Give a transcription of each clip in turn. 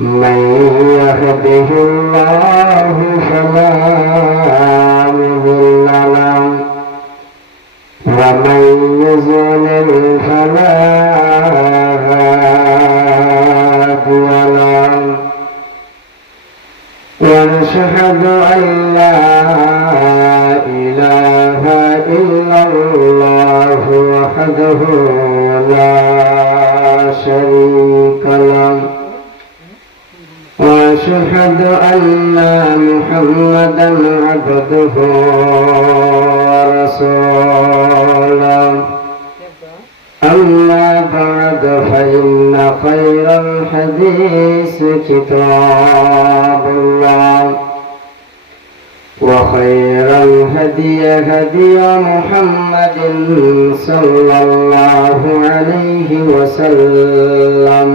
من يهده الله فلا مضل له ومن يضلل فلا هادي له ونشهد أن لا إله إلا الله وحده لا شريك له وأشهد أن محمدا عبده ورسوله أما بعد فإن خير الحديث كتاب الله وخير الهدي هدي محمد صلى الله عليه وسلم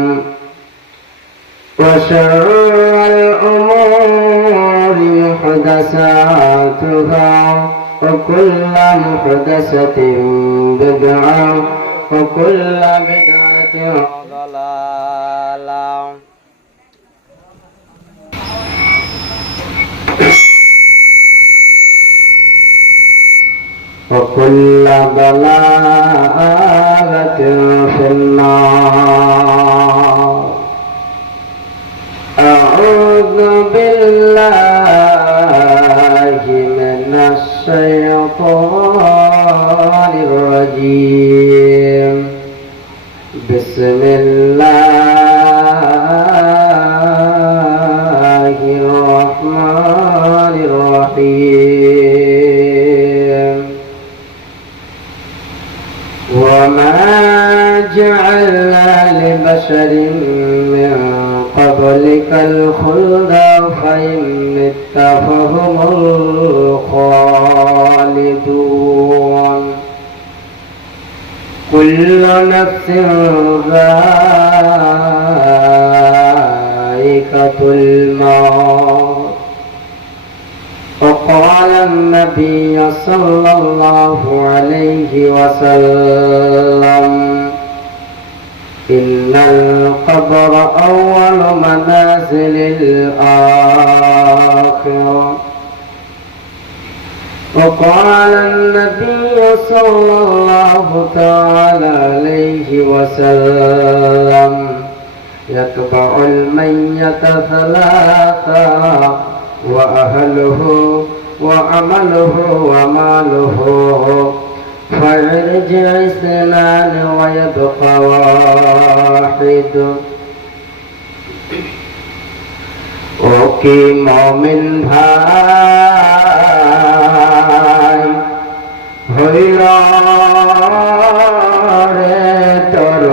وشر الأمور محدثاتها وكل محدثة بدعة وكل بدعة ضلالة وكل ضلالة في النار. أعوذ بالله من الشيطان الرجيم. بسم الله الرحمن الرحيم. وما جعلنا لبشر من قبلك الخلد فإن مت فهم الخالدون. كل نفس ذائقة الموت. وقال النبي صلى الله عليه وسلم إن القبر أول منازل الآخرة. وقال النبي صلى الله تعالى عليه وسلم يتبع الميت ثلاثة وأهله وعمله وماله فيرجع اثنان ويبقى واحد. ওকে মুমিন ভাই হইল রে তোর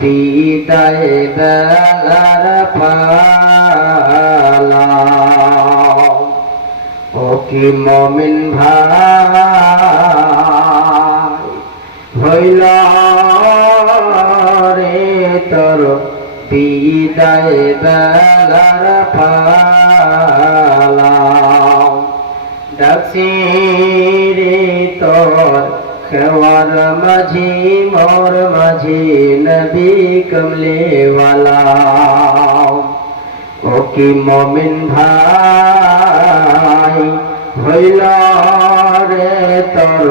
বিদায় বেলার পালা। ওকে মুমিন ভাই হইল রে তোর বিদায় বেলার পালা। ডাকছি রে তোর খেওয়ার মাঝি মোর মাঝি নবী কমলেওয়ালা। ও কি মুমিন ভাই হইল রে তোর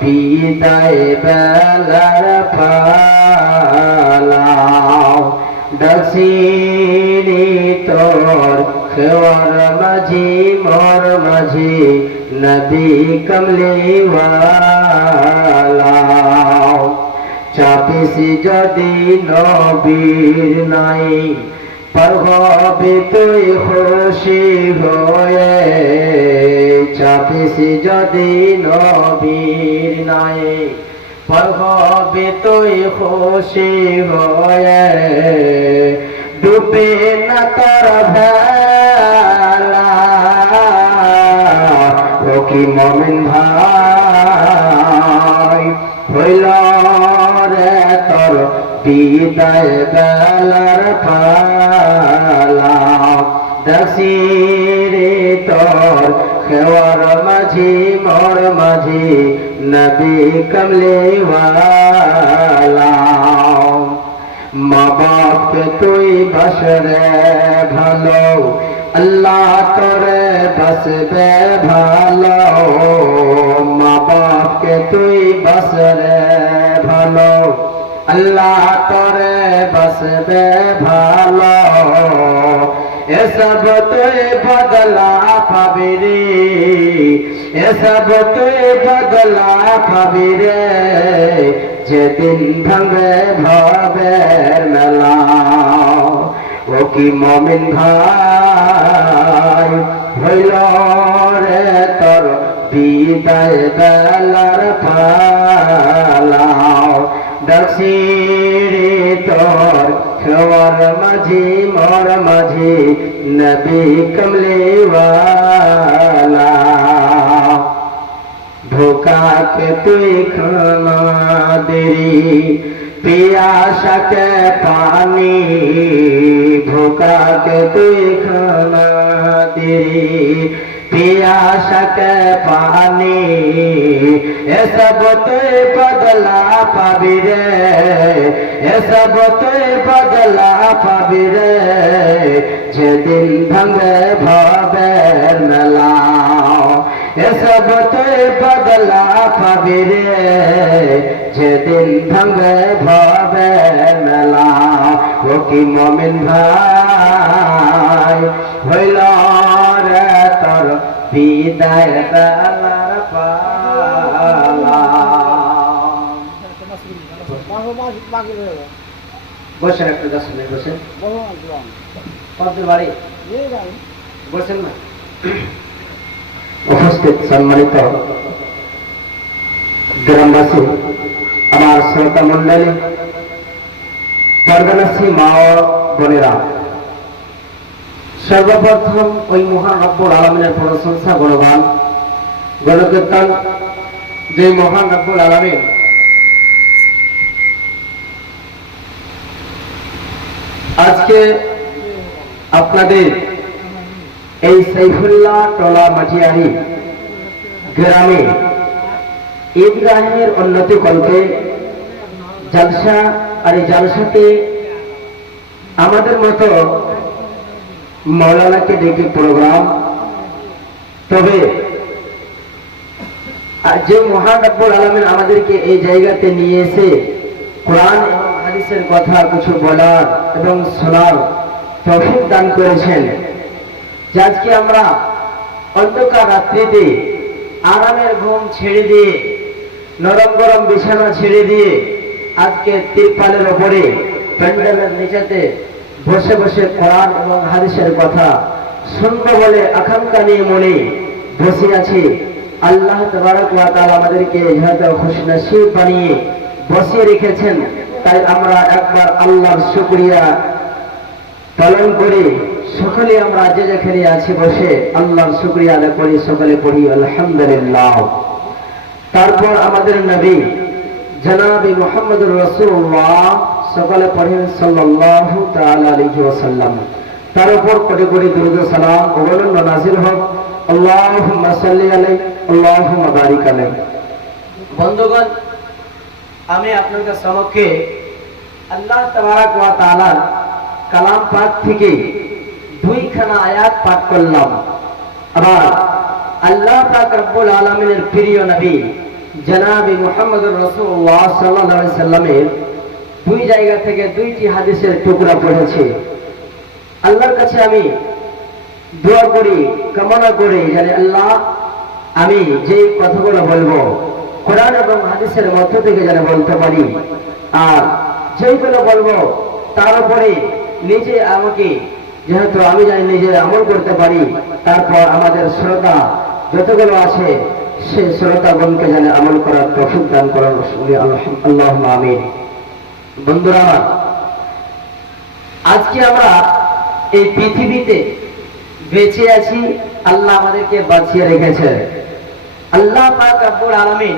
বিদায় বেলার পালা। ডাকছি রে তোর খেওয়ার মাঝি মোর মাঝি নবী কমলেওয়ালা। চাপিসি যদি নবীর নাই পার হবে তুই খুশি হয়ে। চাপিসি যদি নবীর নাই পার হবে তুই খুশি হয়ে। ডুবে না তোর ভেলা। ও কি মুমিন ভাই হইল রে তোর বিদায় বেলার পালা। দাসি রে তোর খেওয়ার মাঝি মোর মাঝি নবী কমলেওয়ালা। মা বাপকে তুই বাসরে ভালো, আল্লাহ তোরে বাসবে ভালো। মা বাপকে তুই বাসরে ভালো, আল্লাহ তোরে বাসবে ভালো। এসব তুই বদলা পাবি রে, এসব তুই বদলা পাবি রে, যেদিন ভাঙবে ভবের মেলা। ও কি মমিন ভাই, হইল রে তোর বিদায় বেলার পালা। ডাকছি রে তোর খেওয়ার মাঝি মোর মাঝি, নবী কমলিওয়ালা। धोखा के तुई खाना देरी, पियासा के पानी। धोखा के तुई खाना देरी, पियासा के पानी। ये सब तुई बदला पाबी रे, ये सब तुई बदला पाबी रे, जेदिन भांगे भवेर मेला। এসব তুই বদলা পাবি রে, যেদিন ভাঙবে ভবের মেলা। ও কি মমিন ভাই, হইল রে তোর বিদায় বেলার পালা। বসেন একটু 10 মিনিট বসেন। আপনার বাড়ি বসেন না। উপস্থিত সম্মানিত গ্রামবাসী, আমার শ্রোতা মন্ডলী, পর্দানাসী মা ও বোনেরা, সর্বপ্রথম ওই মহান রব্বুল আলামিনের প্রশংসা গুণগান গণকীর্তন, যে মহান রব্বুল আলামিন আজকে আপনাদের এই সাইফুল্লাহ টোলা মাটিয়ারি গ্রামে ঈদগাহের উন্নতি কল্পে জলসা, আর এই জলসাতে আমাদের মতো মৌলানাকে ডেকে প্রোগ্রাম। তবে যে মহান রব্বুল আলামিন আমাদেরকে এই জায়গাতে নিয়ে এসে কোরআন এবং হাদিসের কথা কিছু বলার এবং শোনার তৌফিক দান করেছেন, আজকে আমরা অন্ধকার রাত্রিতে আরামের ঘুম ছেড়ে দিয়ে, নরম গরম বিছানা ছেড়ে দিয়ে, আজকে তিরপালের ওপরে প্যান্ডেলের নিচেতে বসে বসে কোরআন এবং হাদিসের কথা শুনবো বলে আকাঙ্ক্ষা নিয়ে মনে বসে আছি। আল্লাহ তাবারক ওয়া তাআলা আমাদেরকে যেহেতু খুশনসিব বানিয়ে বসিয়ে রেখেছেন, তাই আমরা একবার আল্লাহর শুকরিয়া পালন করে সকলে আমরা যে যেখানে আছি বসে আল্লাহর শুকরিয়া আদায় করি, সকলে পড়ি আলহামদুলিল্লাহ। তারপর আমাদের নবী জনাবে মুহাম্মদুর রাসূলুল্লাহ সকলে পড়েন সাল্লাল্লাহু তাআলা আলাইহি ওয়াসাল্লাম। তার উপর কোটি কোটি দুরূদ ও সালাম অবতীর্ণ নাযিল হোক। আল্লাহুম্মা সাল্লি আলাইহি আল্লাহুম্মা বারিক আলাইহি। বন্ধুগণ, আমি আপনাদের সম্মুখে আল্লাহ তাবারক ওয়া তাআলার কালাম পাক থেকে দুইখানা আয়াত পাঠ করলাম। আবার আল্লাহ পাক রব্বুল আলামিনের প্রিয় নবী জনাবে মুহাম্মদুর রাসূলুল্লাহ সাল্লাল্লাহু আলাইহি সাল্লামের দুই জায়গা থেকে দুইটি হাদিসের টুকরা পড়েছি। আল্লাহর কাছে আমি দোয়া করি, কামনা করি যেন আল্লাহ আমি যে কথাগুলো বলবো কোরআন এবং হাদিসের মধ্য থেকে যেন বলতে পারি, আর যেগুলো বলবো তার উপরে নিজে আমাকে, যেহেতু আমি জানি নিজে আমল করতে পারি, তারপর আমাদের শ্রোতা যতগুলো আছে সে শ্রোতাগণকে যেন আমল করার তৌফিক দান করার আল্লাহুম্মা আমিন। বন্ধুরা, আজকে আমরা এই পৃথিবীতে বেঁচে আছি, আল্লাহ আমাদেরকে বাঁচিয়ে রেখেছে। আল্লাহ পাক রব্বুল আলামিন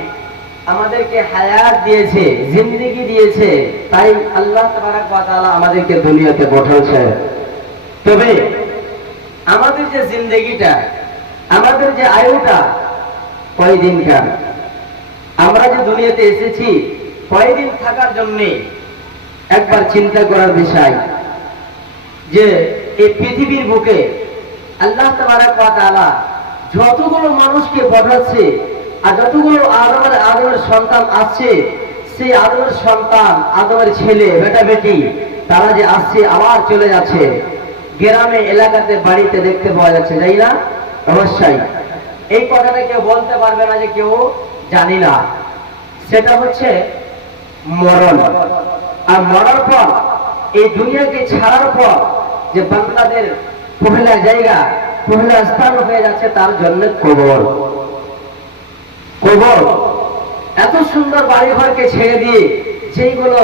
আমাদেরকে হায়াত দিয়েছে, জিন্দেগি দিয়েছে, তাই আল্লাহ তাবারক ওয়া তাআলা আমাদেরকে দুনিয়াতে পাঠিয়েছে। তবে আমাদের যে জিন্দেগিটা, আমাদের যে আয়ুটা কয়দিনকার, আমরা যে দুনিয়াতে এসেছি কয়দিন থাকার জন্যে, একবার চিন্তা করার বিষয় যে এই পৃথিবীর বুকে আল্লাহ তাবারক ওয়া তাআলা যতগুলো মানুষকে পাঠাচ্ছে আর যতগুলো আদমের সন্তান আছে, সেই আদমের সন্তান, আদমের ছেলে বেটা বেটি, তারা যে আসছে আবার চলে যাচ্ছে, গ্রামে এলাকাতে বাড়িতে দেখতে পাওয়া যাচ্ছে, তাই না? অবশ্যই এই কথাটা কেউ বলতে পারবে না যে কেউ জানি না। সেটা হচ্ছে মরণ। আর মরার পর এই দুনিয়াকে ছাড়ার পর যে বান্দাদের পহেলা জায়গা, পহেলা স্থান হয়ে যাচ্ছে তার জন্য কবর। কবর এত সুন্দর বাড়ি ঘরকে ছেড়ে দিয়ে যেইগুলো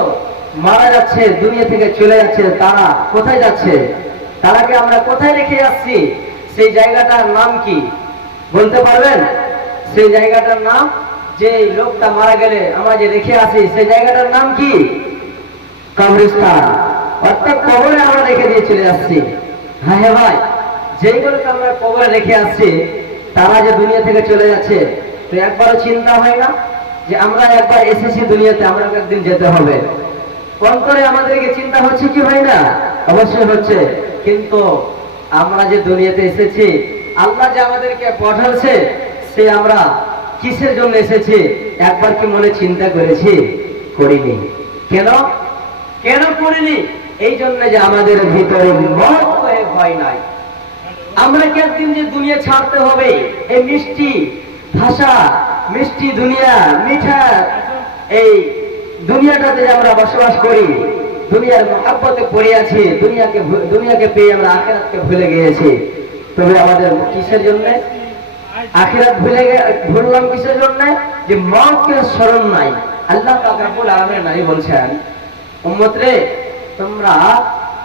মারা যাচ্ছে, দুনিয়া থেকে চলে যাচ্ছে, তারা কোথায় যাচ্ছে? তারাকে আমরা কোথায় রেখে যাচ্ছি? সেই জায়গাটার নাম কি বলতে পারবেন? সেই জায়গাটার নাম, যে লোকটা মারা গেলে আমরা যে রেখে আসি, সেই জায়গাটার নাম কি? কবরস্থান। অর্থাৎ কবরে আমরা রেখে দিয়ে চলে যাচ্ছি। হ্যাঁ হ্যাঁ ভাই, যেইগুলোকে আমরা কবরে রেখে আসছি তারা যে দুনিয়া থেকে চলে যাচ্ছে, তো একবারও চিন্তা হয় না যে আমরা একবার এসেছি দুনিয়াতে, আমরা একদিন যেতে হবে? অন্তরে আমাদেরকে চিন্তা হচ্ছে কি হয় না? অবশ্যই হচ্ছে। কিন্তু আমরা যে দুনিয়াতে এসেছি, আল্লাহ যে আমাদেরকে পাঠাচ্ছে, সে আমরা কিসের জন্য এসেছি একবার কি মনে চিন্তা করেছি? করিনি। কেন কেন করিনি? এই জন্য যে আমাদের ভিতরে মত হয়ে ভয় নাই। আমরা কি একদিন যে দুনিয়া ছাড়তে হবে, এই মিষ্টি ভাষা, মিষ্টি দুনিয়া, মিঠা এই দুনিয়াটাতে যে আমরা বসবাস করি, দুনিয়ার মহব্বতে পড়ে আছি, দুনিয়াকে পেয়ে আমরা আখিরাতকে ভুলে গিয়েছি। তবে আমাদের কিসের জন্য আখিরাত ভুললাম? কিসের জন্য? যে মওতকে স্মরণ নাই। আল্লাহ পাক রব্বুল আলামিন নাই বলছেন, উম্মত রে, তোমরা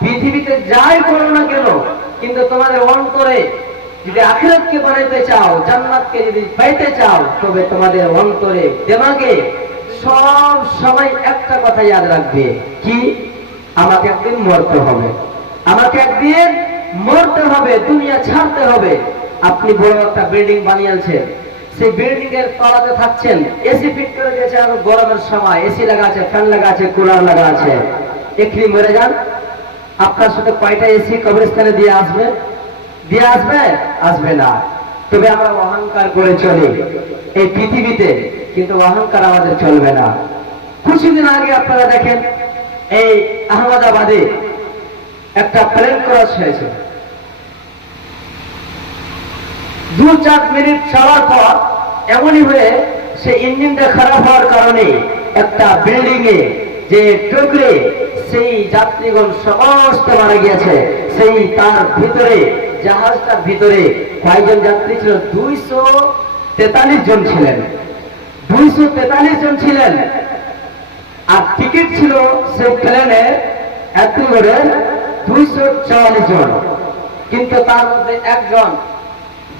পৃথিবীতে যাই করো না কেন, কিন্তু তোমাদের অন্তরে যদি আখিরাতকে বানাইতে চাও, জান্নাতকে যদি পাইতে চাও, তবে তোমাদের অন্তরে, দিমাগে সব সময় একটা কথা ইয়াদ রাখবে, কি? আমাকে একদিন মরতে হবে, আমাকে একদিন মরতে হবে, দুনিয়া ছাড়তে হবে। আপনি বড় একটা বিল্ডিং বানিয়েছেন, সেই বিল্ডিং এর তলাতে থাকছেন, এসি ফিট করে দিয়েছে, আর গরমের সময় এসি লাগা আছে, ফ্যান লাগা আছে, কুলার লাগা আছে, এক্ষুনি মরে যান। আপনার সাথে কয়টা এসি কবরস্থানে দিয়ে আসবে? দিয়ে আসবে? আসবে না। তবে আমরা অহংকার করে চলি এই পৃথিবীতে, কিন্তু অহংকার আমাদের চলবে না। কিছুদিন আগে আপনারা দেখেন, এই আহমেদাবাদে একটা প্লেন ক্র্যাশ হয়েছে। 2-4 মিনিট চলার পর এমনই হয়ে সে ইঞ্জিনটা খারাপ হওয়ার কারণে একটা বিল্ডিং এ যে টুকরে, সেই যাত্রীগণ সমস্ত মারা গিয়েছে। সেই তার ভিতরে, জাহাজটার ভিতরে কয়জন যাত্রী ছিল? 243 জন ছিলেন। 243 জন ছিলেন। আর টিকিট ছিল সেই প্লেনে যাত্রী করে 244 জন। কিন্তু তার মধ্যে একজন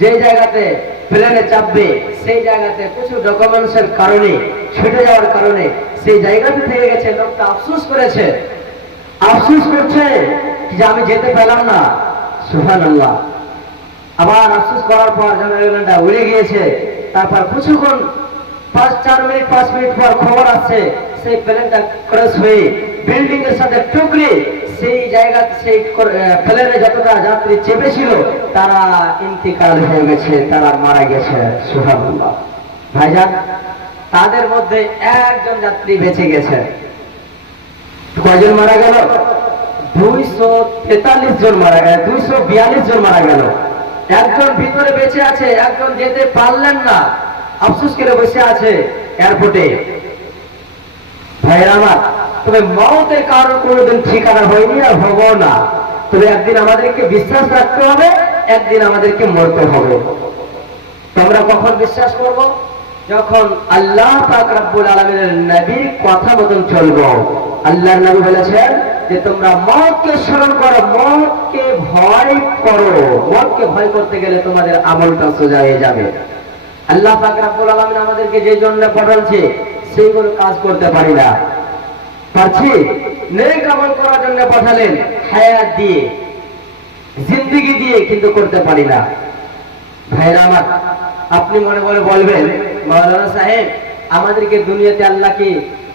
যে জায়গাতে প্লেনে চাপবে, সেই জায়গাতে কিছু ডকুমেন্টসের কারণে, ছুটে যাওয়ার কারণে সেই জায়গাতে থেকে গেছে। লোকটা আফসোস করেছে, আফসোস করছে যে আমি যেতে পেলাম না। সুবহানাল্লাহ। আবার আফসোস করার পর যখন এয়ারলাইনটা উড়ে গিয়েছে, তারপর কিছুক্ষণ 5 মিনিট পর খবর আসছে সেই প্লেনটা ক্র্যাশ হয়ে বিল্ডিং এর সাথে টুকরে সেই জায়গা, সেই প্লেনে যতটা যাত্রী চেপেছিল তারা ইন্তিকাল হয়ে গেছে, তারা মারা গেছে। সুবহানাল্লাহ। ভাইজান, তাদের মধ্যে একজন যাত্রী বেঁচে গেছে। কয়জন মারা গেল? 243 জন মারা গেল, 242 জন মারা গেল। একজন ভিতরে বেঁচে আছে, একজন যেতে পারলেন না, আফসোস করে বসে আছে এয়ারপোর্টে। ভাইরা আমার, তবে মওতের কারণ কোনোদিন ঠিকানা হয়নি আর হবো না। তবে একদিন আমাদেরকে বিশ্বাস রাখতে হবে, একদিন আমাদেরকে মরতে হবে। তোমরা কখন বিশ্বাস করব? যখন আল্লাহ পাক রব্বুল আলামিনের নবীর কথা মতন চলবো। আল্লাহর নবী বলেছেন যে তোমরা মওতকে স্মরণ করো, মওতকে ভয় করো। মওতকে ভয় করতে গেলে তোমাদের আমলটা সোজা হয়ে যাবে। আল্লাহ পাক রব্বুল আলামিন আমাদেরকে যে জন্য পাঠাচ্ছে, সেইগুলো কাজ করতে পারি না। পারছি? নেক আমল করার জন্য পাঠালেন, হায়াত দিয়ে, জিন্দেগি দিয়ে, কিন্তু করতে পারি না। ভাইরা আমার, আপনি মনে মনে বলবেন, মাওলানা সাহেব, আমাদেরকে দুনিয়াতে আল্লাহ কি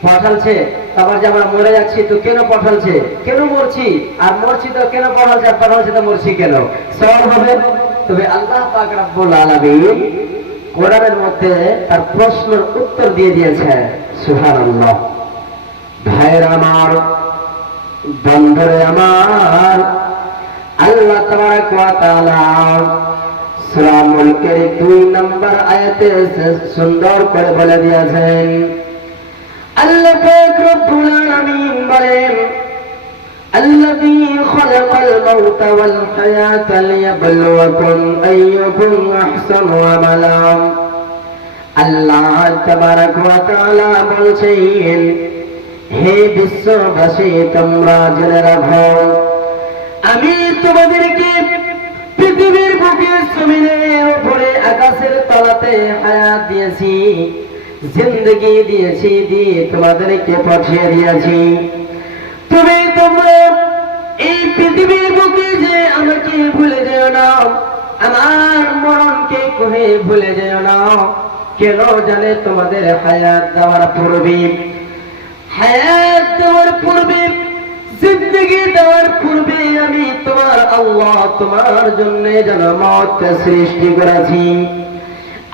পাঠালছে, তারপর যে আমরা মরে যাচ্ছি তো কেন পাঠালছে, কেন মরছি, আর মরছি তো কেন পাঠালছে, আর পাঠালছে তো মরছি কেন, সওয়াল হবে। তবে আল্লাহ পাক রব্বুল আলামিন কোরআনের মধ্যে তার প্রশ্নের উত্তর দিয়ে দিয়েছে। সুবহানাল্লাহ। ভাইরা আমার, বন্ধুরে আমার, আল্লাহ তাবারক ওয়া তাআলা সূরা মুলকের 2 নম্বর আয়াতে সুন্দর করে বলে দিয়েছেন, আল্লাহ পাক রব্বুল আলামিন বলেন, আল্লাযী খালাকাল মাউতা ওয়াল হায়াতা লিয়াবলুয়াকুম আইয়ুকুম আহসানু আমালা। আল্লাহ তাবারক ওয়া তাআলা বলছেন, হে বিশ্ববাসী, তোমরা জেনে রাখো আমি তোমাদেরকে পৃথিবীর বুকে জমিনের উপরে আকাশের তলাতে হায়াত দিয়েছি, জিন্দেগি দিয়েছি, দিয়ে তোমাদেরকে পাঠিয়ে দিয়েছি। তোমরা এই পৃথিবীর বুকে যে আমাকে ভুলে যেও না, আমার মরণকে কহে ভুলে যেও না। কেন জানে, তোমাদের হায়াত দেওয়ার পূর্বে, হায়াত দেওয়ার পূর্বে, জিন্দেগি দেওয়ার পূর্বে আমি তোমার আল্লাহ তোমার জন্য যেন মওতকে সৃষ্টি করেছি।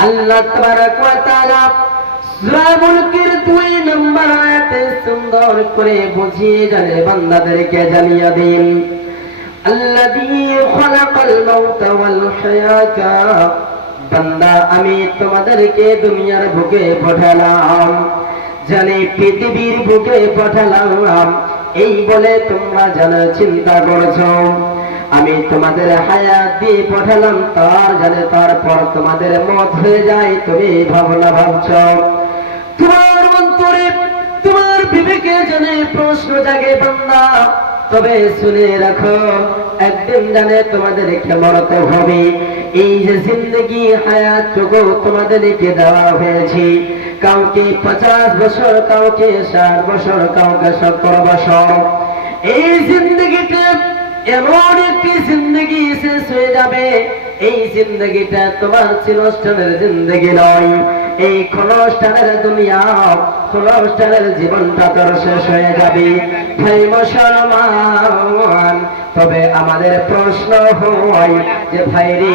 আল্লাহ তাবারক ওয়া তাআলা সূরা মুলকের 2 নম্বর আয়াতে সুন্দর করে বুঝিয়ে জানে বান্দাদেরকে জানিয়ে দিন, আল্লাযী খালাকাল মাউতা ওয়াল হায়াতা। বান্দা, আমি তোমাদেরকে দুনিয়ার বুকে পাঠালাম, জানি পৃথিবীর বুকে পাঠালাম, এই বলে তোমরা জানো চিন্তা করছো। আমি তোমাদের হায়াত দিয়ে পাঠালাম, তার জানে তারপর তোমাদের মত হয়ে যায়, তুমি ভাবনা ভাবছ। তোমার অন্তরে, তোমার বিবেকে জানে প্রশ্ন জাগে বান্দা, তবে শুনে রাখো, একদিন জানে তোমাদেরকে মরতে হবে। এই যে জিন্দগি হায়াতটুকু তোমাদেরকে দেওয়া হয়েছে, কাউকে 50 বছর, কাউকে 60 বছর, কাউকে 70 বছর। এই জিন্দগিটা এমন একটি জিন্দগি শেষ হয়ে যাবে, এই জিন্দগিটা তোমার চিরস্থানের জিন্দগি নয়। এই ক্ষণস্থানের দুনিয়া, ক্ষণস্থানের জীবনটা তোর শেষ হয়ে যাবে। ভাই মুসলমান, তবে আমাদের প্রশ্ন হয় যে ভাইরে,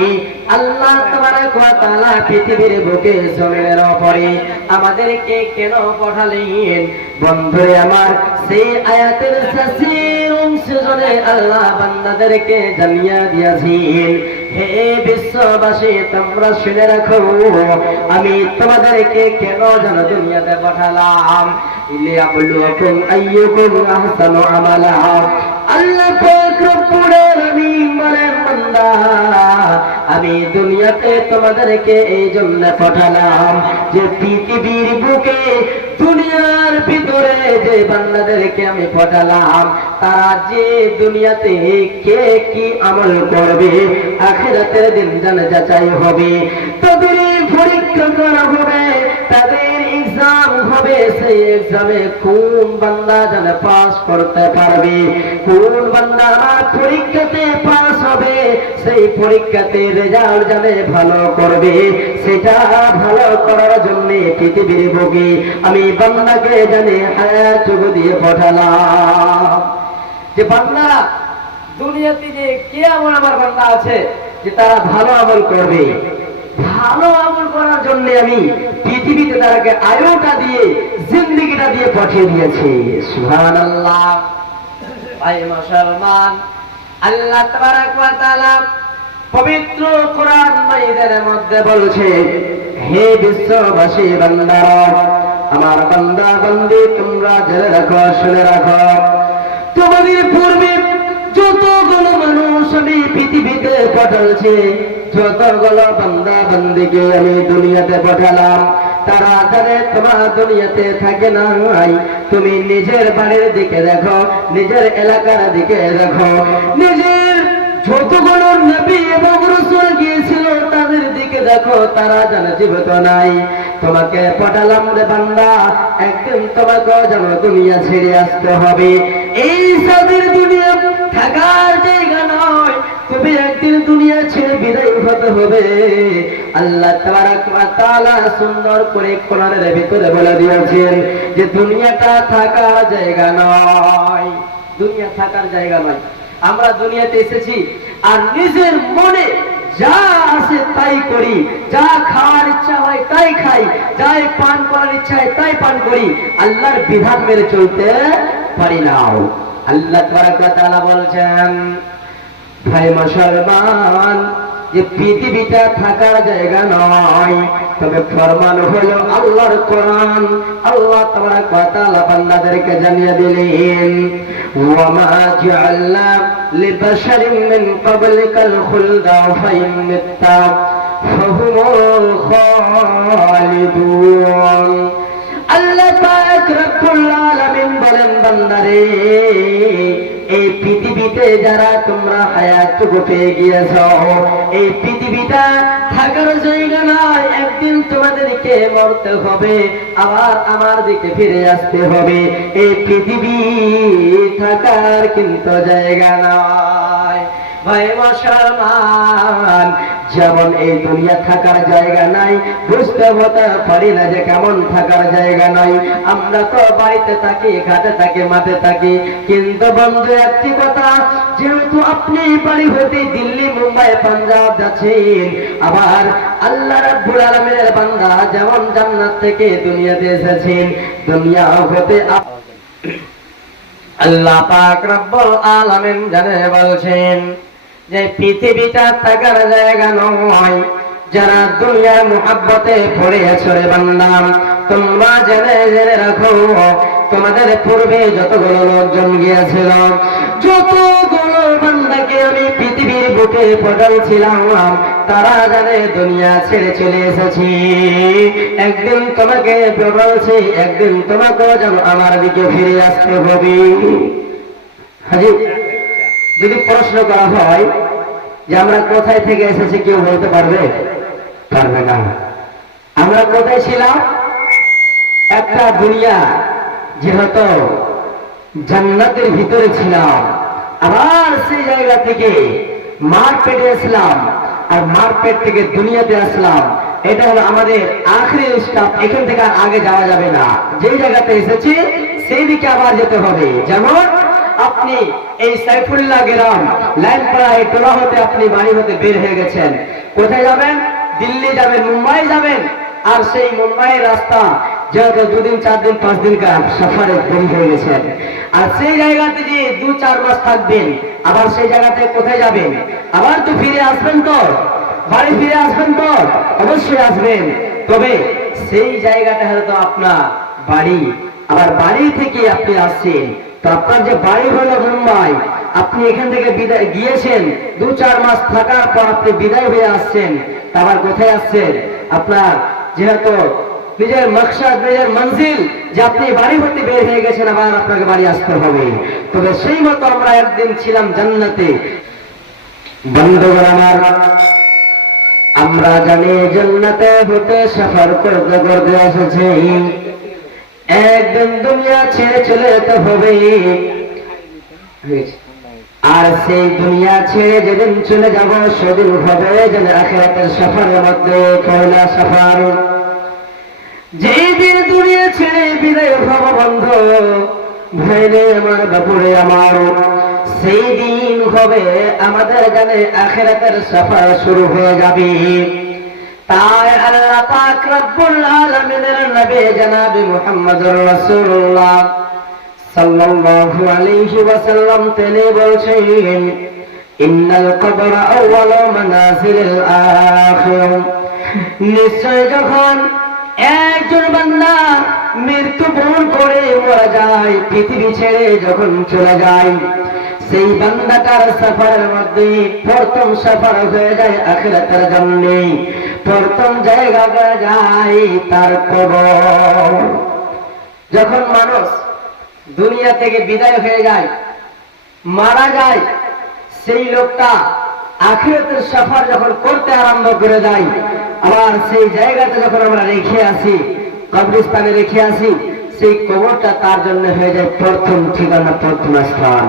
আল্লাহ তাবারক ওয়া তাআলা পৃথিবীর বুকে জমিনের উপরে আমাদেরকে কেন পাঠালেন? বন্ধুরে আমার, সেই আয়াতের শেষের অংশে আল্লাহ বান্দাদেরকে জানিয়ে দিয়েছেন, হে বিশ্ববাসী, তোমরা শুনে রাখো, আমি তোমাদেরকে কেন যেন দুনিয়াতে পাঠালাম, লিয়াবলুয়াকুম আইয়ুকুম আহসানু আমালা। আল্লাহ পাক রব্বুল আলামিন বলেন, বান্দা, আমি দুনিয়াতে তোমাদেরকে এই জন্য পাঠালাম যে পৃথিবীর বুকে, দুনিয়ার ভিতরে যে বান্দাদেরকে আমি পাঠালাম, তারা যে দুনিয়াতে কে কি আমল করবে, আখিরাতের দিন জানা যাচাই হবে, তাদের পরীক্ষা করা হবে, তাদের এক্সাম হবে। সেই এক্সামে কোন বান্দা জানে পাস করতে পারবে, কোন বান্দা আমার পরীক্ষাতে পাস হবে, সেই পরীক্ষাতে রেজাল্ট জানে ভালো করবে, সেটা ভালো করার জন্য পৃথিবীর বুকে আমি বান্দাকে জানে হায়াত দিয়ে পাঠালাম। যে বান্দারা দুনিয়াতে যে কে এমন আমার বান্দা আছে যে তারা ভালো আমল করবে, ভালো আমল করার জন্য আমি পৃথিবীতে তাদেরকে আয়ুটা দিয়ে, জিন্দেগিটা দিয়ে পাঠিয়ে দিয়েছি। সুবহানাল্লাহ। ভাই মুসলমান, আল্লাহ তাবারক ওয়া তাআলা পবিত্র কোরআন মাজিদের মধ্যে বলছে, হে বিশ্ববাসী বান্দারা, আমার বান্দা বান্দি, তোমরা জেনে রাখো, শুনে রাখো, তোমাদের পূর্বে যতগুলো মানুষ আমি পৃথিবীতে পাঠাচ্ছি, যতগুলো বান্দা বান্দিকে আমি দুনিয়াতে পাঠালাম, তারা জানে তোমার দুনিয়াতে থাকে নাই। তুমি নিজের বাড়ির দিকে দেখো, নিজের এলাকার দিকে দেখো, নিজের যতগুলো নবী এবং রাসূল গিয়েছিল তাদের দিকে দেখো, তারা জানে জীবিত নাই। তোমাকে পাঠালাম রে বান্দা, একদিন তোমাকে যেন দুনিয়া ছেড়ে আসতে হবে। এই সাদের দুনিয়া থাকার জায়গা নয়, তুমি একদিন দুনিয়া ছেড়ে বিদায় হতে হবে। আল্লাহ তাবারক ওয়া তাআলা সুন্দর করে কোরআনের ভিতরে বলে দিয়েছেন যে দুনিয়াটা থাকার জায়গা নয়, দুনিয়া থাকার জায়গা নয়। আমরা দুনিয়াতে এসেছি আর নিজের মনে যা আছে তাই করি, যা খাওয়ার ইচ্ছা হয় তাই খাই, যাই পান করার ইচ্ছা হয় তাই পান করি, আল্লাহর বিধান মেনে চলতে পারি না। আল্লাহ তাবারক ওয়া তাআলা বলছেন, ভাই মুসলমান, যে পৃথিবীটা থাকার জায়গা নয়, তবে ফরমান হলো আল্লাহর কোরআন। আল্লাহ তাবারক ওয়া তাআলা বান্দাদেরকে জানিয়ে দিলেন, ওয়া মা জাআলনা লিবাশারিন মিন ক্বাবলিকাল খুলদা ফাইন মিত্তা ফাহুমুল খালিদুন। আল্লাহ পাক রব্বুল আলামিন বলেন, বান্দারে, এই পৃথিবীতে যারা তোমরা হায়াতটুকু পেয়ে গিয়েছ, এই পৃথিবীটা থাকার জায়গা নয়। একদিন তোমাদেরকে মরতে হবে, আবার আমার দিকে ফিরে আসতে হবে। এই পৃথিবী থাকার কিন্তু জায়গা নয়। ভাই মুসলমান, যেমন এই দুনিয়া থাকার জায়গা নাই, বুঝতে হতে পারি না যে কেমন থাকার জায়গা নাই। আমরা তো বাড়িতে থাকি, ঘাটে থাকি, মাঠে থাকি, কিন্তু বন্ধু একটি কথা, যেহেতু আপনি বাড়ি হতে দিল্লি, মুম্বাই, পাঞ্জাব যাচ্ছেন, আবার আল্লাহ রাব্বুল আলামিনের বান্দা যেমন জান্নাত থেকে দুনিয়াতে এসেছেন, দুনিয়া হতে আল্লাহ পাক রব্বুল আলামিন জানে বলছেন যে পৃথিবীটা থাকার জায়গা নয়। যারা দুনিয়ার মুহাব্বতে পড়ে আছো রে বান্দা, তোমরা জেনে জেনে রাখো, তোমাদের পূর্বে যতগুলো লোকজন গিয়েছিল, যতগুলো বান্দাকে আমি পৃথিবীর বুকে পাঠাইছিলাম, তারা জানে দুনিয়া ছেড়ে চলে এসেছি। একদিন তোমাকে বলছি, একদিন তোমাকেও যেন আমার দিকে ফিরে আসতে হবে। হাজি, যদি প্রশ্ন করা হয় যে আমরা কোথায় থেকে এসেছি, কেউ বলতে পারবে? পারবে না। আমরা কোথায় ছিলাম? একটা দুনিয়া, যেহেতু জান্নাতের ভিতরে ছিলাম, আবার সেই জায়গা থেকে মার পেটে আসলাম, আর মার পেট থেকে দুনিয়াতে আসলাম। এটা হলো আমাদের আখেরি স্টপ। এখান থেকে আগে যাওয়া যাবে না। যেই জায়গাতে এসেছি সেই দিকে আবার যেতে হবে। যেমন আপনি এই সাইফুল্লাহ গ্রাম লাইনপাড়ায় টোলা হতে আপনি বাড়ি হতে বের হয়ে গেছেন, কোথায় যাবেন? দিল্লি যাবেন, মুম্বাই যাবেন। আর সেই মুম্বাইয়ের রাস্তা যেহেতু 2 দিন 4 দিন 5 দিন সফরে দেরি হয়ে গেছেন, আর সেই জায়গাতে যে 2-4 মাস থাকবেন, আবার সেই জায়গাতে কোথায় যাবেন? আবার তো ফিরে আসবেন, তো বাড়ি ফিরে আসবেন, তো অবশ্যই আসবেন। তবে সেই জায়গাটা হয়তো আপনার বাড়ি, আবার বাড়ি থেকে আপনি আসছেন, তো আপনার যে বাড়ি হলো মুম্বাই, আপনি এখান থেকে বিদায় গিয়েছেন, 2-4 মাস থাকার পর আপনি বিদায় হয়ে আসছেন, আবার কোথায় আসছেন? আপনার যেহেতু নিজের মকসদ, নিজের মঞ্জিল, যে আপনি বাড়ি হতে বের হয়ে গেছেন, আবার আপনাকে বাড়ি আসতে হবে। তবে সেই মতো আমরা একদিন ছিলাম জান্নাতে। বন্ধুগণ আমার, আমরা জানি জান্নাতে হতে সফর করতে করতে এসেছি, একদিন দুনিয়া ছেড়ে চলে যেতে হবে। আর সেই দুনিয়া ছেড়ে যেদিন চলে যাব, সেদিন হবে যেন আখিরাতের সফরের মধ্যে পয়লা সফর। যেই দিন দুনিয়া ছেড়ে বিদায় হব বন্ধু, ভাইরে আমার, বাপুরে আমার, সেই দিন হবে আমাদের জানে আখিরাতের সফর শুরু হয়ে যাবে। তাই আল্লাহ পাক রব্বুল আলামিনের নবী জনাবে মুহাম্মদুর রাসূলুল্লাহ সাল্লাল্লাহু আলাইহি ওয়াসাল্লাম তিনি বলছেন, ইন্নাল কবর আউয়ালু মানাজিলিল আখির। নিশ্চয় যখন একজন বান্দা মৃত্যুবরণ করে মারা যায়, পৃথিবী ছেড়ে যখন চলে যায়, সেই বান্দাটার সফরের মধ্যে প্রথম সফর হয়ে যায় আখিরাতের জন্য। প্রথম জায়গা হয়ে যায় তার কবর। যখন মানুষ দুনিয়া থেকে বিদায় হয়ে যায়, মারা যায়, সেই লোকটা আখিরাতের সফর যখন করতে আরম্ভ করে যায়, আবার সেই জায়গাতে যখন আমরা রেখে আসি, কবরস্থানে রেখে আসি, সেই কবরটা তার জন্য হয়ে যায় প্রথম ঠিকানা, প্রথম স্থান।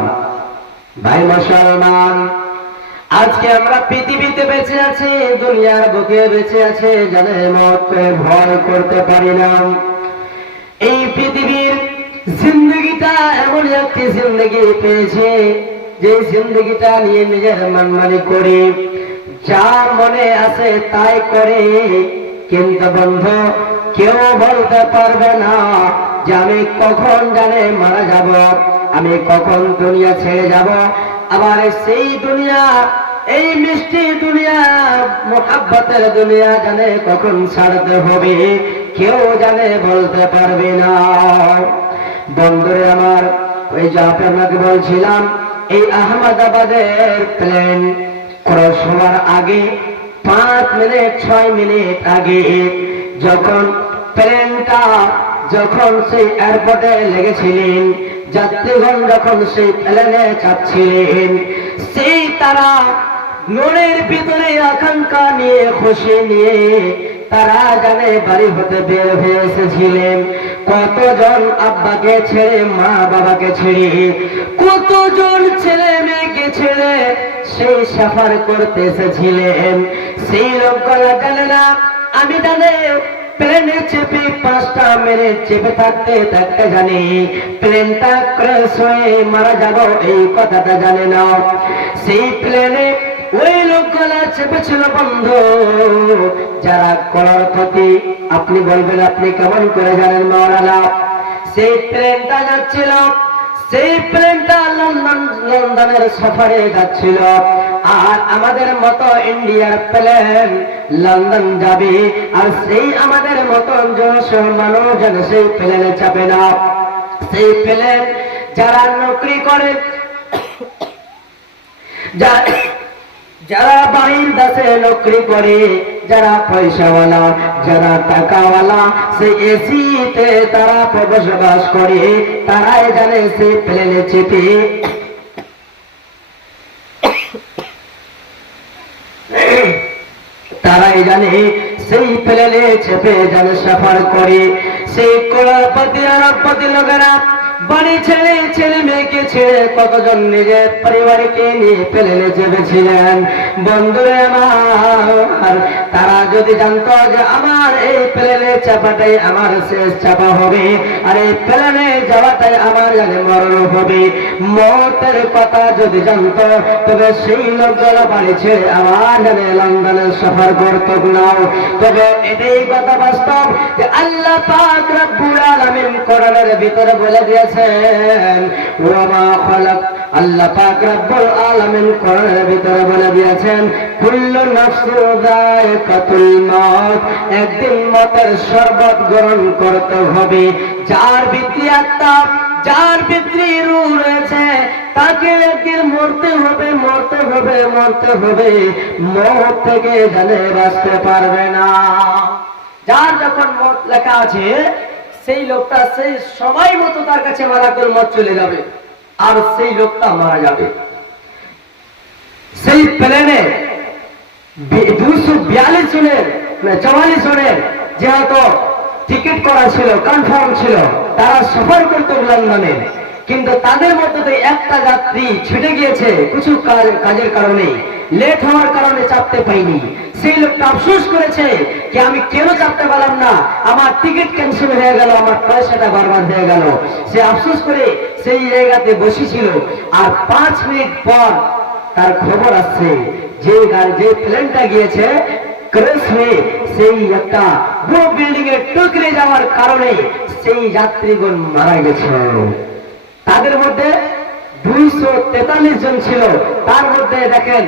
ভাই মুসলমান, আজকে আমরা পৃথিবীতে বেঁচে আছি, দুনিয়ার বুকে বেঁচে আছে, জানে মতকে ভয় করতে পারি না। এই পৃথিবীর জিন্দগিটা এমন একটি জিন্দগি পেয়েছে, যে জিন্দগিটা নিয়ে নিজের মানমানি করে যা মনে আছে তাই করে। কিন্তু বন্ধু, কেউ বলতে পারবে না যে আমি কখন জানে মারা যাব, আমি কখন দুনিয়া ছেড়ে যাব। আবার সেই দুনিয়া, এই মিষ্টি দুনিয়া, মোহাব্বতের দুনিয়া জানে কখন ছাড়তে হবে, কেউ জানে বলতে পারবে না। বন্ধুরে আমার, ওই যে আপনাকে বলছিলাম, এই আহমেদাবাদের প্লেন ক্রস হওয়ার আগে 5 মিনিট 6 মিনিট আগে যখন প্লেনটা যখন সেই এয়ারপোর্টে লেগেছিলেন, যাত্রীগণ যখন সেই প্লেনে চাপছিলেন, সেই তারা মনের ভিতরে আকাঙ্ক্ষা নিয়ে, খুশি নিয়ে তারা জানে বাড়ি হতে বের হয়ে এসেছিলেন। কতজন আব্বাকে ছেড়ে, মা বাবাকে ছেড়ে, কতজন ছেলে মেয়েকে ছেড়ে সেই সফর করতে এসেছিলেন। সেই লোকগুলা জানে না, আমি জানে প্লেনে চেপে 5টা মিনিট চেপে থাকতে থাকতে জানি প্লেনটা ক্র্যাশ হয়ে মারা যাব, এই কথাটা জানে না। সেই প্লেনে ওই লোকগুলা চেপেছিল বন্ধু, যারা করোড়পতি। আপনি বলবেন আপনি কেমন করে জানেন মাওলানা? সেই প্লেনটা যাচ্ছিল, সেই প্লেনটা লন্ডনের সফরে যাচ্ছিল। আর আমাদের মতো ইন্ডিয়ার প্লেন লন্ডন যাবে, আর সেই আমাদের মতো মানুষ যেন সেই প্লেনে চাপে না। সেই প্লেন যারা নকরি করে, যারা বাড়ির দেশে নকরি করে, যারা পয়সাওয়ালা, যারা টাকাওয়ালা, সেই এসিতে তারা বসবাস করে, তারাই জানে সেই প্লেনে চেপে তারাই জানে সেই প্লেনে চেপে জানে সফর করে। সেই করোড়পতি আরবপতি লোকেরা বাড়ি ছেড়ে, ছেলে মেয়েকে ছেড়ে, কতজন নিজের পরিবারকে নিয়ে প্লেনে চেপেছিলেন। বন্ধুরে আমার, তারা যদি জানতো যে আমার এই প্লেনে চাপাটাই আমার শেষ চাপা হবে, আর এই প্লেনে যাওয়াটাই আমার জানে মরণ হবে, মতের কথা যদি জানতো, তবে সেই লোকগুলো বাড়ি ছেড়ে আমার জানে লন্ডনে সফর করতো না। তবে এটাই কথা বাস্তব যে আল্লাহ পাক রব্বুল আলামিন কোরআনের ভিতরে বলে দিয়েছেন, ওয়া মা খালাক, আল্লাহ পাক রব্বুল আলামিন কোরআনের ভিতরে বলে দিয়েছেন, কুল্লু নাফসিন যায়কাতুল মাউত, একদিন মতের শরবত গ্রহণ করতে হবে। যার ভিতরে আত্মা, যার ভিতরে রূহ রয়েছে, তাকে একদিন মরতে হবে, মরতে হবে, মরতে হবে। মত থেকে জানে বাঁচতে পারবে না। যার যখন মত লেখা আছে, সেই লোকটা সেই সময় মতো তার কাছে মালাকুল মত চলে যাবে, আর সেই লোকটা মারা যাবে। সেই প্লেনে 242 জনের, 44 জনের যেহেতু টিকিট করা ছিল, কনফার্ম ছিল, তারা সফর করতে লন্ডনে। কিন্তু তাদের মধ্যে একটা যাত্রী ছুটে গিয়েছে কিছু কাজের কারণে, লেট হওয়ার কারণে চাপতে পাইনি। সেই লোকটা আফসোস করেছে যে আমি কেন চাপতে পারলাম না, আমার টিকিট ক্যান্সেল হয়ে গেল, আমার পয়সাটা বরবাদ হয়ে গেল। সে আফসোস করে সেই জায়গাতে বসেছিল। আর 5 মিনিট পর তার খবর আসছে যে প্লেনটা গিয়েছে ক্র্যাশ হয়ে সেই একটা বড় বিল্ডিং এ টুকরে যাওয়ার কারণে সেই যাত্রীগণ মারা গেছে। তাদের মধ্যে 243 জন ছিল, তার মধ্যে দেখেন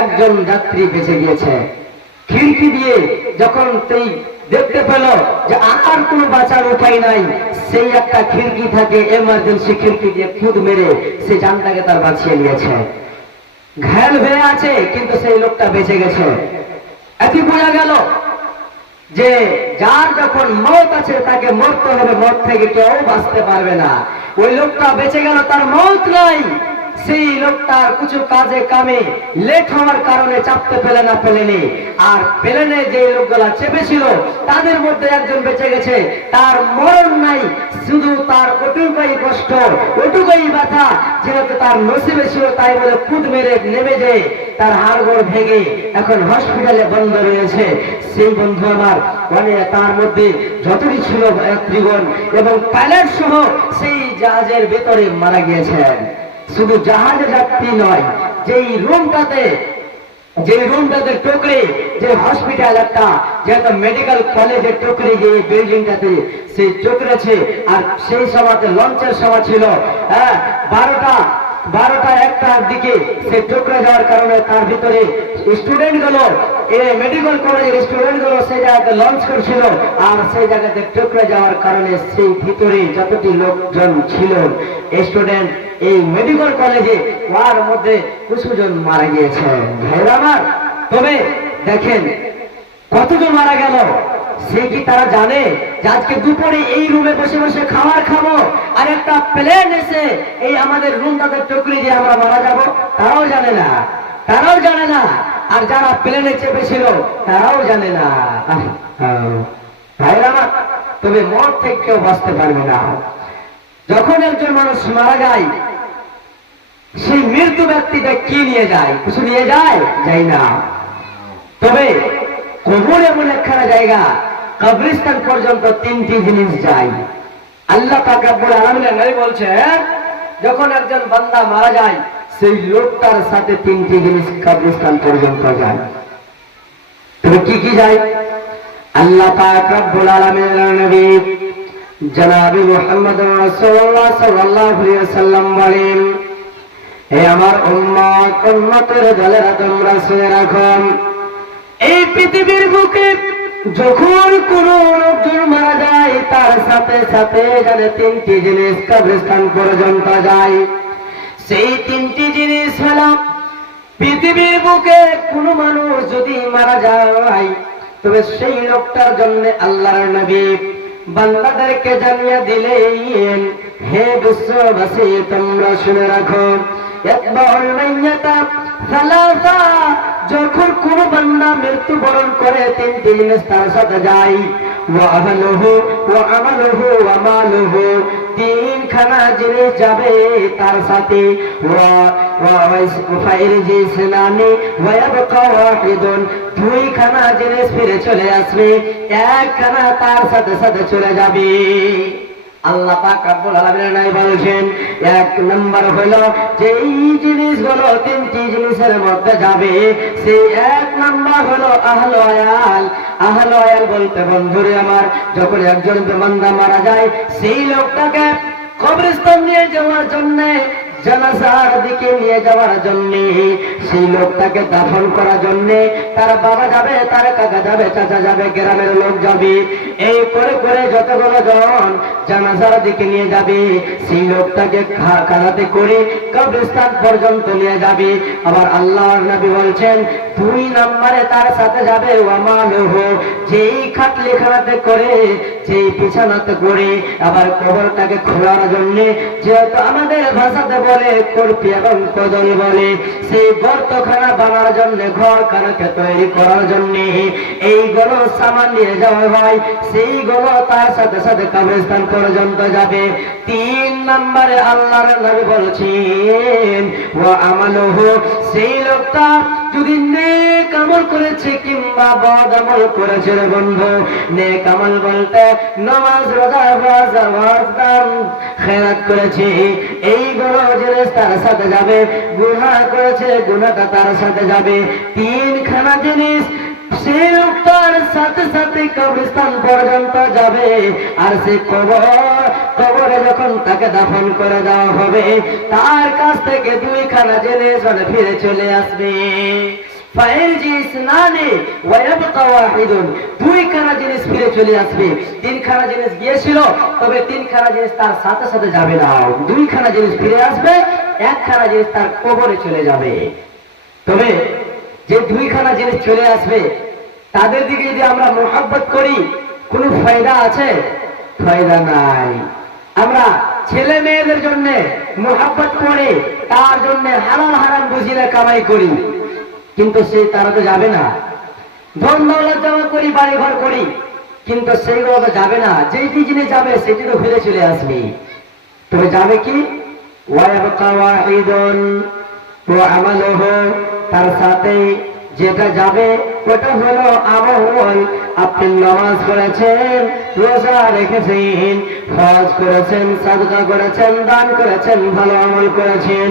একজন যাত্রী বেঁচে গিয়েছে। খিড়কি দিয়ে যখন সেই দেখতে পেল যে আর কোনো বাঁচার উপায় নাই, সেই একটা খিড়কি থাকে, এমার্জেন্সি খিড়কি দিয়ে খুদ মেরে সে জানটাকে তার বাঁচিয়ে নিয়েছে। ঘায়ল হয়ে আছে, কিন্তু সেই লোকটা বেঁচে গেছে। এটি বোঝা গেল যে যার যখন মত আছে তাকে মরতে হবে, মত থেকে কেউ বাঁচতে পারবে না। ওই লোকটা বেঁচে গেল, তার মত নাই। সেই লোকটার কিছু কাজে কামে লেট হওয়ার কারণে চাপতে পেলে না প্লেনে। আর প্লেনে যে লোকগুলা চেপেছিল তাদের মধ্যে একজন বেঁচে গেছে, তার মরণ নাই। শুধু তার ওটুকুই কষ্ট, ওটুকুই ব্যথা, যেহেতু তার নসিবে ছিল তাই বলে কুদ মেরে নেমে যেয়ে তার হাড়গোড় ভেঙে এখন হসপিটালে বন্ধ রয়েছে। সেই বন্ধু আমার মানে তার মধ্যে যতটি ছিল যাত্রীগণ এবং পাইলট সহ সেই জাহাজের ভেতরে মারা গিয়েছেন। শুধু জাহাজে যাত্রী নয়, যেই রুমটাতে টুকরে, যে হসপিটাল একটা যেহেতু মেডিকেল কলেজের টুকরে যে বিল্ডিংটাতে সেই টুকরেছে, আর সেই সময়তে লঞ্চের সময় ছিল 12টা-1টার দিকে সে টুকরে যাওয়ার কারণে তার ভিতরে স্টুডেন্ট গুলো মেডিকেল কলেজের স্টুডেন্ট গুলো সেই জায়গাতে লঞ্চ করছিল, আর সেই জায়গাতে টুকরে যাওয়ার কারণে সেই ভিতরে যতটি লোকজন ছিল স্টুডেন্ট এই মেডিকেল কলেজে তার মধ্যে কিছুজন মারা গিয়েছে ভাইরা আমার। তবে দেখেন কতজন মারা গেল, সে কি তারা জানে যে আজকে দুপুরে এই রুমে বসে বসে খাবার খাবো আর একটা প্লেন এসে এই আমাদের রুম তাদের টুকরি দিয়ে আমরা মারা যাব? তারাও জানে না, তারাও জানে না। আর যারা প্লেনে চেপেছিল তারাও জানে না ভাইরা আমার। তবে মত থেকে কেউ বাঁচতে পারবে না। যখন একজন মানুষ মারা যায়, সেই মৃত্যু ব্যক্তিটা কি নিয়ে যায়? কিছু নিয়ে যায়? যায় না। তবে কবর এমন একখানা জায়গা, কবরস্থান পর্যন্ত 3টি জিনিস যায়। আল্লাহ পাক রব্বুল আলামিনের নবী বলছেন, যখন একজন বান্দা মারা যায় সেই লোকটার সাথে 3টি জিনিস কবরস্থান পর্যন্ত যায়। তবে কি কি যায়? আল্লাহ পাক রব্বুল আলামিনের নবী জনাবে মুহাম্মদ রাসূলুল্লাহ সাল্লাল্লাহু আলাইহি ওয়াসাল্লাম বলেন, হে আমার উম্মতের দলেরা তোমরা শুনে রাখো, এই পৃথিবীর বুকে যখন কোন লোকজন মারা যায় তার সাথে সাথে জানে 3টি জিনিস কবরস্থান পর্যন্ত যায়। সেই 3টি জিনিস হলো, পৃথিবীর বুকে কোন মানুষ যদি মারা যায় তবে সেই লোকটার জন্য আল্লাহর নবী বান্দাদেরকে জানিয়ে দিলেন, হে বিশ্ববাসী তোমরা শুনে রাখো, যখন কোন বান্দা মৃত্যুবরণ করে 3টি জিনিস তার সাথে যায়। তিনখানা জিনিস যাবে তার সাথে, দুইখানা জিনিস ফিরে চলে আসবে, একখানা তার সাথে সাথে চলে যাবে। আল্লাহ পাক রব্বুল আলামিন নাই বলেছেন, 1 নম্বর হলো যে এই জিনিসগুলো 3টি জিনিসের মধ্যে যাবে, সেই 1 নম্বর হলো আহলে আয়াল। আহলে আয়াল বলতে বন্ধুরে আমার, যখন একজন বান্দা মারা যায় সেই লোকটাকে কবরস্থান নিয়ে যাওয়ার জন্য, জানাজার দিকে নিয়ে যাওয়ার জন্য, সেই লোকটাকে দাফন করার জন্য তার বাবা যাবে, তার কাকা যাবে, চাচা যাবে, গ্রামের লোক যাবে, এই করে করে যতগুলো জন জানাজার দিকে নিয়ে যাবে সেই লোকটাকে কাঁধাতে করে কবরস্থান পর্যন্ত নিয়ে যাবে। আবার আল্লাহর নবী বলছেন 2 নম্বরে তার সাথে যাবে ওয়ামালুহু, যেই খাটলিখানাতে করে, যেই বিছানাতে করে আবার কবরটাকে খোলার জন্য, যেহেতু আমাদের ভাষাতে বলে করপি এবং কদল বলে, সেই গর্তখানা বানার জন্য, ঘরখানাকে তৈরি করার জন্য এইগুলো সামান নিয়ে যাওয়া হয়, সেইগুলো তার সাথে সাথে কবরস্থান পর্যন্ত যাবে। 3 নম্বরে আল্লাহর নবী বলছেন ওয়া আমালুহু, সেই লোকটা যদি নেক আমল করেছে কিংবা বদ আমল করেছে রে বন্ধু, নেক আমল বলতে নামাজ, রোজা, হজ, দান, খেরাত করেছে, এইগুলো জিনিস তার সাথে যাবে। গুনাহ করেছে, গুনাহটা তার সাথে যাবে। 3খানা জিনিস সেই লোকটার সাথে সাথে কবরস্থান পর্যন্ত যাবে। আর সে কবরে যখন তাকে দাফন করে দেওয়া হবে তার কাছ থেকে 2খানা জিনিস ফিরে চলে আসবে। দুইখানা জিনিস ফিরে চলে আসবে। 3খানা জিনিস গিয়েছিল, তবে 3খানা জিনিস তার সাথে সাথে যাবে না, 2খানা জিনিস ফিরে আসবে, 1খানা জিনিস তার কবরে চলে যাবে। তবে যে 2খানা জিনিস চলে আসবে তাদের দিকে যদি আমরা মোহাব্বত করি কোনো ফায়দা আছে? ফায়দা নাই। আমরা ছেলে মেয়েদের জন্য মোহাব্বত করে তার জন্য হালাল হারাম বুঝিয়ে কামাই করি, কিন্তু সে তারা তো যাবে না। ধন দৌলত জমা করি, বাড়ি ঘর করি, কিন্তু সেইগুলো তো যাবে না, যেটি জিনিস যাবে সেটি তো ফিরে চলে আসবে। তবে যাবে কি ওয়ায়াবকা ওয়াহিদুন ওয়া আমালুহু, তার সাথে যেটা যাবে ওটা হলো আমল। আপনি নামাজ পড়েছেন, রোজা রেখেছেন, হজ করেছেন, সাদকা করেছেন, দান করেছেন, ভালো আমল করেছেন,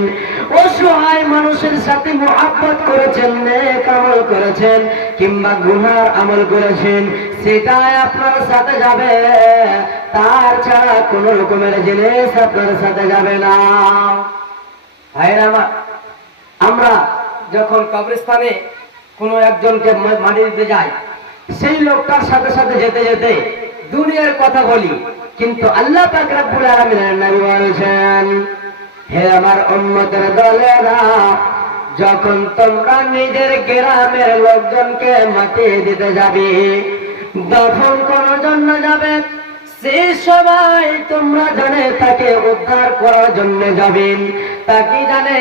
অসহায় মানুষের সাথে মুহাব্বত করেছেন, নেক আমল করেছেন, কিংবা গুনার আমল করেছেন, সেটাই আপনার সাথে যাবে। তার ছাড়া কোন রকমের জিনিস আপনার সাথে যাবে না। ভাইরা আমার, আমরা যখন কবরস্থানে কোন একজনকে মাটি দিতে যাই, সেই লোকটার সাথে সাথে যেতে যেতে দুনিয়ার কথা বলি, কিন্তু আল্লাহ পাক রব্বুল আলামিনের নবী বলেছেন, হে আমার উম্মতের দলেরা, যখন তোমরা নিজের গ্রামের লোকজনকে মাটি দিতে যাবে, দাফন করার জন্য যাবে, সেই সবাই তোমরা জানে তাকে উদ্ধার করার জন্য যাবেন, তাকে জানে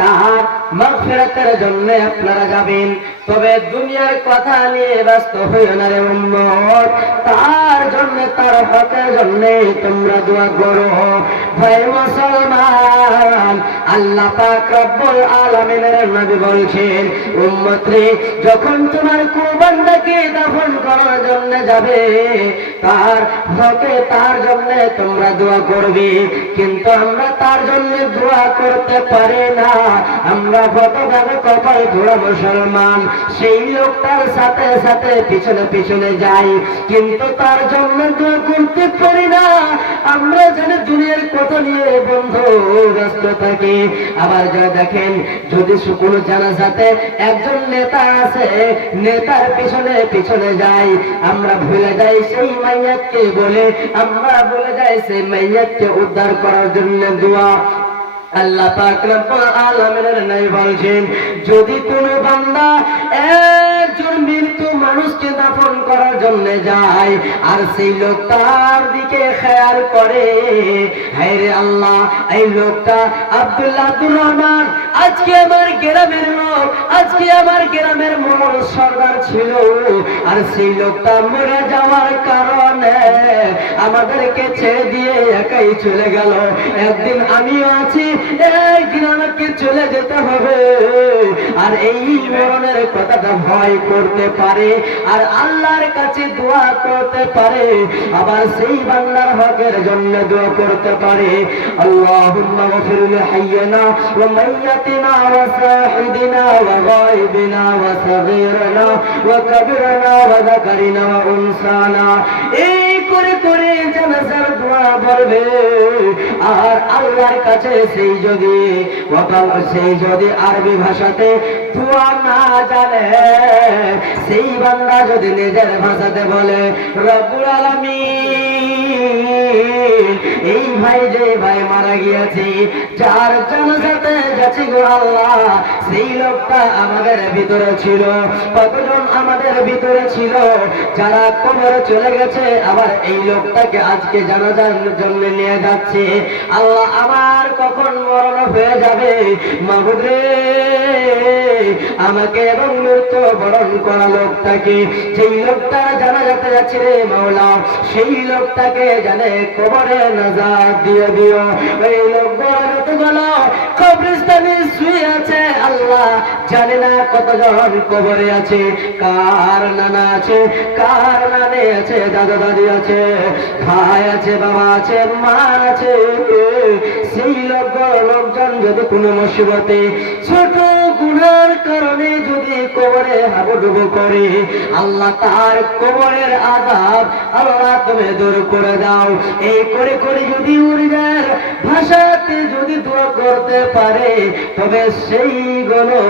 তার মাগফিরাতের জন্য আপনারা যাবেন। তবে দুনিয়ার কথা নিয়ে ব্যস্ত হইও না রে উম্মত, তার জন্য, তার হকের জন্য তোমরা দোয়া করো। ভাই মুসলমান, আল্লাহ পাক রব্বুল আলামিনের নবী বলছেন, উম্মত রে, যখন তোমার কুরবানটাকে দাফন করার জন্য যাবে, তার হকে, তার জন্য তোমরা দোয়া করবে। কিন্তু আমরা তার জন্য দোয়া করতে পারি না। আমরা কতভাবে কপাল ধরা মুসলমান, সেই লোকটার সাথে সাথে পিছনে পিছনে যাই, কিন্তু তার জন্য দোয়া করতে পারি না। আমরা যেন দুনিয়ার কথা নিয়ে বন্ধু ব্যস্ত থাকি। আবার যা দেখেন, যদি কোনো জানাজাতে একজন নেতা আছে, নেতার পিছনে পিছনে যাই, আমরা ভুলে যাই সেই মাইয়াতকে বলে, আমরা ভুলে যাই সেই মাইয়াতকে উদ্ধার করার জন্য দোয়া। আল্লাহ পাক রব্বুল আলামিনের নবী বলেন, যদি কোনো বান্দা একজন মৃত্যু মানুষকে দাফন করার জন্য যায়, আর সেই লোকটার দিকে খেয়াল করে, হায় রে আল্লাহ, এই লোকটা আব্দুল্লাহ আব্দুর রহমান, আজকে আমার গ্রামের লোক, আজকে আমার গ্রামের মূল সর্দার ছিল, আর সেই লোকটা মরে যাওয়ার কারণে আমাদেরকে ছেড়ে দিয়ে একাই চলে গেল। একদিন আমিও আছি, একদিন আমাকে চলে যেতে হবে। আর এই মরণের কথাটা ভয় করতে পারে, আর আল্লাহর কাছে দোয়া করতে পারে, আবার সেই বান্দার হকের জন্য দোয়া করতে পারে। আল্লাহুম্মা গফির লিহাইয়িনা ওয়া মাইয়াতিনা ওয়া সাহিদিনা ওয়া গায়বিনা ওয়া সাগীরিনা ওয়া কাবীরিনা ওয়া যাকারিনা ওয়া উনসানা। এই করে করে জানাজার দোয়া বলবে। আর আল্লাহর কাছে সেই যদি আরবি ভাষাতে দোয়া না জানে, সেই বান্দা যদি নিজের ভাষাতে বলে, রব্বুল আলামিন, এই ভাই যে ভাই মারা গিয়েছে, যার জানাজাতে যাচ্ছি গো আল্লাহ, সেই লোকটা আমাদের ভিতরে ছিল, কতজন আমাদের ভিতরে ছিল, যারা কবরে চলে গেছে, আবার এই লোকটাকে আজকে জানাজার জন্য নিয়ে যাচ্ছে। আল্লাহ, আমার কখন মরণ হয়ে যাবে, মাবুদ রে, আমাকে এবং মৃত্যু বরণ করা লোকটাকে, যেই লোকটা জানাজাতে যাচ্ছে রে মাওলা, সেই লোকটাকে জানে কবরে নাজাত দিয়ে দিও। ওই লোকগুলো কবরস্থানে শুয়ে আছে, আল্লাহ জানে না কতজন কবরে আছে, কার নানা আছে, কার নানে আছে, দাদা দাদি আছে, ভাই আছে, বাবা আছে, মা আছে। সেই লোকজন যদি কোনো মুসিবতে, ছোট গুনার কারণে যদি কবরে হাবুডুবু করে, আল্লাহ তার কবরের আযাব আল্লাহ তুমি দূর করে দাও। এই করে করে যদি উর্দুর ভাষাতে যদি দোয়া করতে পারে, তবে সেইগুলো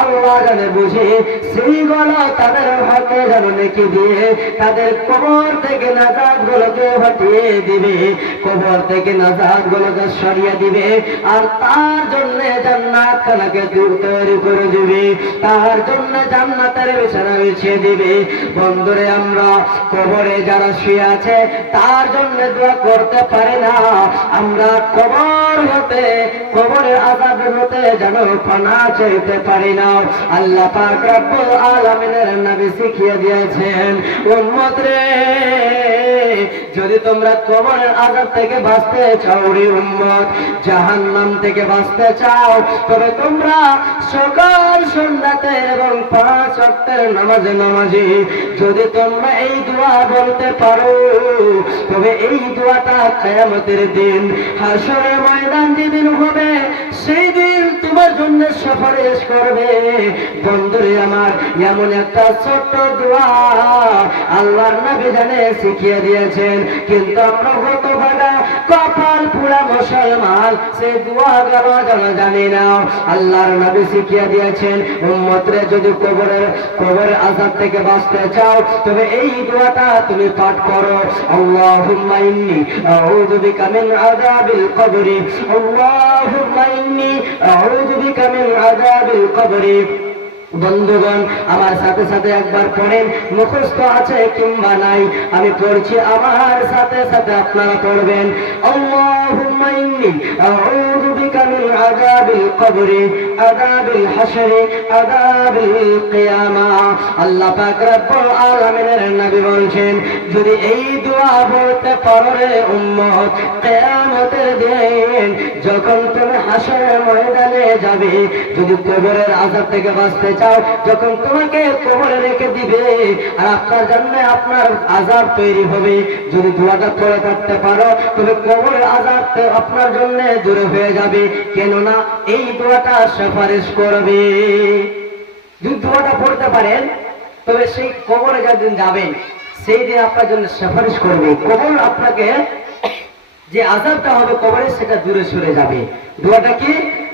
আল্লাহ জানে বুঝে, সেইগুলো তাদের হাতে জানো নেকি দিয়ে তাদের কবর থেকে নাজাত গুলোকে হটিয়ে দিবে, কবর থেকে নাজাত গুলোকে সরিয়ে দিবে, আর তার জন্য জান্নাত খানাকে তৈরি করে দিবে, তার জন্য জান্নাতের বিছানা বিছিয়ে দিবে। বন্ধুরে, আমরা কবরে যারা শুয়ে আছে তার জন্য দোয়া করতে পারি না। আমরা কবর হতে, কবরের আযাব হতে যেন পানা চাইতে পারি না। আল্লাহ পাক রব্বুল আলামিনের নবী শিখিয়ে দিয়েছেন, উম্মত রে, যদি তোমরা কবরের আযাব থেকে বাঁচতে চাও রে উম্মত, জাহান্নাম থেকে বাঁচতে চাও, তবে তোমরা সকাল সন্ধ্যাতে এবং 5 ওয়াক্তের নামাজে যদি তোমরা এই দোয়া বলতে পারো, তবে এই দোয়াটা কিয়ামতের দিন, হাশরের ময়দান যেদিন হবে, সেই দিন তোমার জন্য সুপারিশ করবে। বন্ধুরে আমার, এমন একটা ছোট্ট দোয়া আল্লাহর নবী জানে শিখিয়ে দিয়েছেন, কিন্তু আমরা হতভাগা কপাল পুরা মুসলমান সেই দোয়া জানি না। আল্লাহর নবী শিখিয়ে দিয়েছেন, উম্মতরে, যদি কবরের আযাব থেকে বাঁচতে চাও, তবে এই দোয়াটা তুমি পাঠ করো, আল্লাহুম্মা ইন্নী আউযু বিকা মিন আযাবিল কবরি, আল্লাহুম্মা ইন্নী আউযু বিকা মিন আযাবিল কবরি। বন্ধুগণ, আমার সাথে সাথে একবার পড়েন, মুখস্থ আছে কিংবা নাই, আমি পড়ছি, আমার সাথে সাথে আপনারা পড়বেন। আল্লাহুম্মা ইন্নী আউযু বিকা মিন আযাবিল কবরি, আযাবিল হাশরি, আযাবিল কিয়ামা। আল্লাহ পাক রব্বুল আলামিনের নবী বলেন, যদি এই দোয়া বলতে পারো রে উম্মত, কিয়ামতের দিন যখন তুমি হাশরের ময়দানে যাবে, যদি কবরের আযাব থেকে বাঁচতে চাও, যখন তোমাকে কবরে রেখে দিবে আর আপনার জন্য আপনার আযাব তৈরি হবে, যদি দোয়াটা পড়ে থাকতে পারো, তবে কবরের আযাব আপনার জন্য দূরে হয়ে যাবে। কেননা এই দোয়াটা সুপারিশ করবে। যদি দোয়াটা পড়তে পারেন, তবে সেই কবরে যেদিন যাবেন, সেই দিন আপনার জন্য সুপারিশ করবে। কবর আপনাকে যে আযাবটা হবে কবরে, সেটা দূরে সরে যাবে। দোয়াটা কি?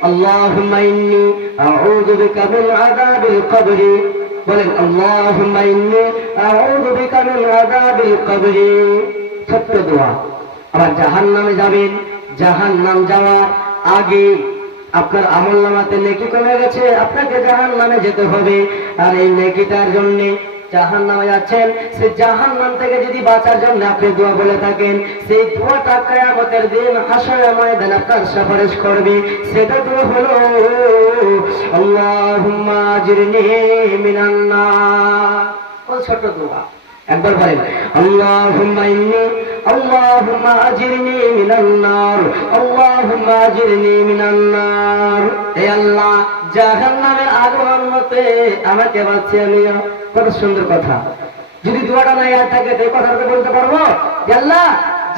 আল্লাহুম্মা ইন্নী আউযু বিকা মিন আযাবিল কবরি, বলেন, আল্লাহুম্মা ইন্নী আউযু বিকা মিন আযাবিল কবরি। ছোট্ট দোয়া। আবার জাহান্নামে যাবেন, জাহান্নাম যাওয়ার আগে আপনার আমলনামাতে নেকি কমে গেছে, আপনাকে জাহান্নামে যেতে হবে, আর এই নেকিটার জন্য জাহান্নামে যাচ্ছেন, সেই জাহান্নাম থেকে যদি বাঁচার জন্য আপনি দোয়া বলে থাকেন, সেই দোয়াটা কিয়ামতের দিন হাশরের ময়দানে আপনার সুপারিশ করবে। সেটা দোয়া হলো, আল্লাহুম্মা আজিরনি মিনান নার। ও ছোট দোয়া, একবার বলেন, আল্লাহুম্মা ইন্নী আল্লাহুম্মা আজিরনি মিনান নার, আল্লাহুম্মা আজিরনি মিনান নার। হে আল্লাহ, জাহান্নামের আগুন হতে আমাকে বাঁচিয়ে নিও। কত সুন্দর কথা। যদি দোয়াটা না ইয়াদ থাকে, এই কথাটা বলতে পারবো যে আল্লাহ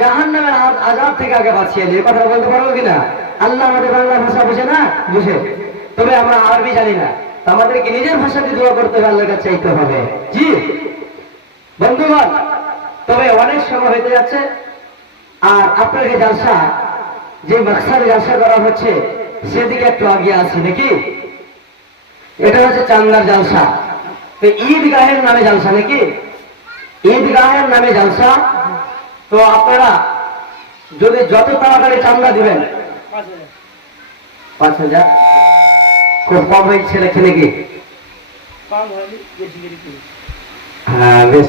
জাহান্নামের আযাব থেকে আগে বাঁচিয়ে নিও, এই কথা বলতে পারবো কিনা? আল্লাহ আমাদের বাংলা ভাষা বুঝে না, বুঝে, তবে আমরা আরবি জানি না, আমাদেরকে নিজের ভাষাতে দোয়া করতে হবে, আল্লাহর কাছে চাইতে হবে। জি বন্ধুগণ, তবে অনেক সময় হতে যাচ্ছে, আর আপনাকে জালসা, যে মাকসাদে জালসা করা হচ্ছে, সেদিকে একটু আগে আসি নাকি। এটা হচ্ছে চান্দার জালসা, তো ঈদগাহের নামে জালসা নাকি, ঈদগাহের নামে জালসা। তো আপনারা যদি যত তাড়াতাড়ি চান্দা দিবেন, 5,000 খুব কম হয়েছে নাকি? হ্যাঁ, বেশ।